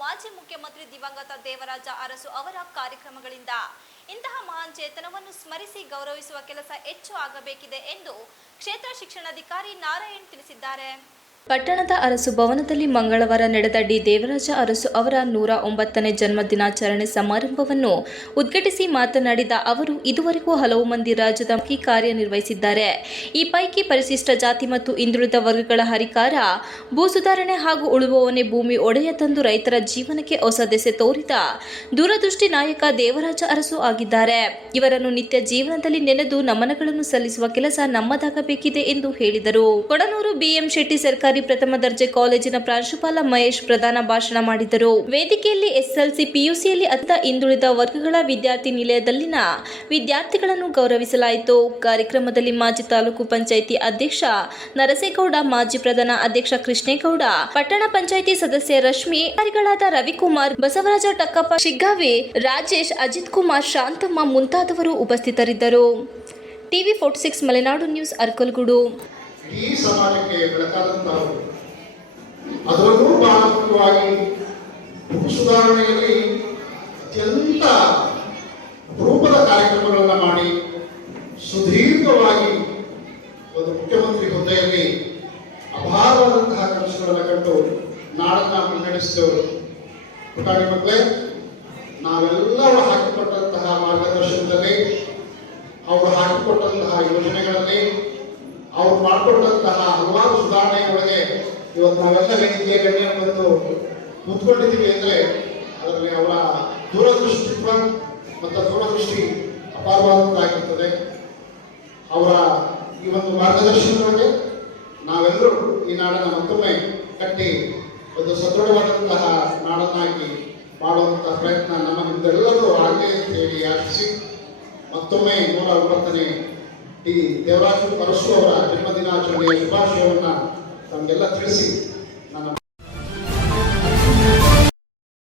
ಮಾಜಿ ಮುಖ್ಯಮಂತ್ರಿ ದಿವಂಗತ ದೇವರಾಜ ಅರಸು ಅವರ ಕಾರ್ಯಕ್ರಮಗಳಿಂದ. ಇಂತಹ ಮಹಾನ್ ಚೇತನವನ್ನು ಸ್ಮರಿಸಿ ಗೌರವಿಸುವ ಕೆಲಸ ಹೆಚ್ಚು ಆಗಬೇಕಿದೆ ಎಂದು ಕ್ಷೇತ್ರ ಶಿಕ್ಷಣಾಧಿಕಾರಿ ನಾರಾಯಣ್ ತಿಳಿಸಿದ್ದಾರೆ. ಪಟ್ಟಣದ ಅರಸು ಭವನದಲ್ಲಿ ಮಂಗಳವಾರ ನಡೆದ ಡಿ ದೇವರಾಜ ಅರಸು ಅವರ 109ನೇ ಜನ್ಮದಿನಾಚರಣೆ ಸಮಾರಂಭವನ್ನು ಉದ್ಘಾಟಿಸಿ ಮಾತನಾಡಿದ ಅವರು, ಇದುವರೆಗೂ ಹಲವು ಮಂದಿ ರಾಜ್ಯದ ಕಾರ್ಯನಿರ್ವಹಿಸಿದ್ದಾರೆ. ಈ ಪೈಕಿ ಪರಿಶಿಷ್ಟ ಜಾತಿ ಮತ್ತು ಹಿಂದುಳಿದ ವರ್ಗಗಳ ಹರಿಕಾರ, ಭೂ ಸುಧಾರಣೆ ಹಾಗೂ ಉಳುವವನೇ ಭೂಮಿ ಒಡೆಯ ತಂದು ರೈತರ ಜೀವನಕ್ಕೆ ಹೊಸ ದೆಸೆ ತೋರಿದ ದೂರದೃಷ್ಟಿ ನಾಯಕ ದೇವರಾಜ ಅರಸು ಆಗಿದ್ದಾರೆ. ಇವರನ್ನು ನಿತ್ಯ ಜೀವನದಲ್ಲಿ ನೆನೆದು ನಮನಗಳನ್ನು ಸಲ್ಲಿಸುವ ಕೆಲಸ ನಮ್ಮದಾಗಬೇಕಿದೆ ಎಂದು ಹೇಳಿದರು. ಕೊಡನೂರು ಬಿಎಂ ಶೆಟ್ಟಿ ಸರ್ಕಾರಿ ಪ್ರಥಮ ದರ್ಜೆ ಕಾಲೇಜಿನ ಪ್ರಾಂಶುಪಾಲ ಮಹೇಶ್ ಪ್ರಧಾನ ಭಾಷಣ ಮಾಡಿದರು. ವೇದಿಕೆಯಲ್ಲಿ ಎಸ್ಎಲ್ಸಿ, ಪಿಯುಸಿಯಲ್ಲಿ ಅತ್ಯಂತ ಹಿಂದುಳಿದ ವರ್ಗಗಳ ವಿದ್ಯಾರ್ಥಿ ನಿಲಯದಲ್ಲಿನ ವಿದ್ಯಾರ್ಥಿಗಳನ್ನು ಗೌರವಿಸಲಾಯಿತು. ಕಾರ್ಯಕ್ರಮದಲ್ಲಿ ಮಾಜಿ ತಾಲೂಕು ಪಂಚಾಯಿತಿ ಅಧ್ಯಕ್ಷ ನರಸೇಗೌಡ, ಮಾಜಿ ಪ್ರಧಾನ ಅಧ್ಯಕ್ಷ ಕೃಷ್ಣೇಗೌಡ, ಪಟ್ಟಣ ಪಂಚಾಯಿತಿ ಸದಸ್ಯ ರಶ್ಮಿ, ಅಧಿಕಾರಿಗಳಾದ ರವಿಕುಮಾರ್, ಬಸವರಾಜ ಟಕ್ಕಪ್ಪ ಶಿಗ್ಗಾವಿ, ರಾಜೇಶ್, ಅಜಿತ್ ಕುಮಾರ್, ಶಾಂತಮ್ಮ ಮುಂತಾದವರು ಉಪಸ್ಥಿತರಿದ್ದರು. TV 46 Malenadu news, Arkalgud. ಈ ಸಮಾಜಕ್ಕೆ ಬೆಳಕಾದಂತಹವರು, ಅದರಲ್ಲೂ ಬಹಳ ಮುಖ್ಯವಾಗಿ ಭೂ ಸುಧಾರಣೆಯಲ್ಲಿ ಅತ್ಯಂತ ಅಪರೂಪದ ಕಾರ್ಯಕ್ರಮಗಳನ್ನು ಮಾಡಿ ಸುದೀರ್ಘವಾಗಿ ಒಂದು ಮುಖ್ಯಮಂತ್ರಿ ಹುದ್ದೆಯಲ್ಲಿ ಅಪಾರವಾದಂತಹ ಕನಸುಗಳನ್ನು ಕಂಡು ನಾಡನ್ನ ಮುನ್ನಡೆಸಿದವರು. ಪುಟಾಣಿ ಮಕ್ಕಳೇ, ನಾವೆಲ್ಲರೂ ಹಾಕಿಕೊಟ್ಟಂತಹ ಮಾರ್ಗದರ್ಶನದಲ್ಲಿ, ಅವರು ಹಾಕಿಕೊಟ್ಟಂತಹ ಯೋಜನೆಗಳಲ್ಲಿ, ಅವ್ರು ಮಾಡಿಕೊಟ್ಟಂತಹ ಹಲವಾರು ಸುಧಾರಣೆಗಳಿಗೆ ಇವತ್ತು ನಾವೆಲ್ಲ ವೇದಿಕೆಯ ಗಣ್ಯರು ಬಂದು ಕೂತ್ಕೊಂಡಿದ್ದೀವಿ ಅಂದರೆ ಅದರಲ್ಲಿ ಅವರ ದೂರದೃಷ್ಟಿತ್ವ ಮತ್ತು ದೂರದೃಷ್ಟಿ ಅಪಾರವಾದಂತಾಗಿರ್ತದೆ. ಅವರ ಈ ಒಂದು ಮಾರ್ಗದರ್ಶನದೊಳಗೆ ನಾವೆಲ್ಲರೂ ಈ ನಾಡನ್ನು ಮತ್ತೊಮ್ಮೆ ಕಟ್ಟಿ ಒಂದು ಸದೃಢವಾದಂತಹ ನಾಡನ್ನಾಗಿ ಮಾಡುವಂತಹ ಪ್ರಯತ್ನ ನಮ್ಮ ಹಿಂದೆಲ್ಲರೂ ಆಗಲಿ ಅಂತ ಹೇಳಿ ಆಶಿಸಿ ಮತ್ತೊಮ್ಮೆ 109ನೇ ಡಿ ದೇವರಾಜ ಅರಸು ಅವರ ಜನ್ಮದಿನಾಚರಣೆಯ ಶುಭಾಶಯವನ್ನು ತಮಗೆಲ್ಲ ತಿಳಿಸಿ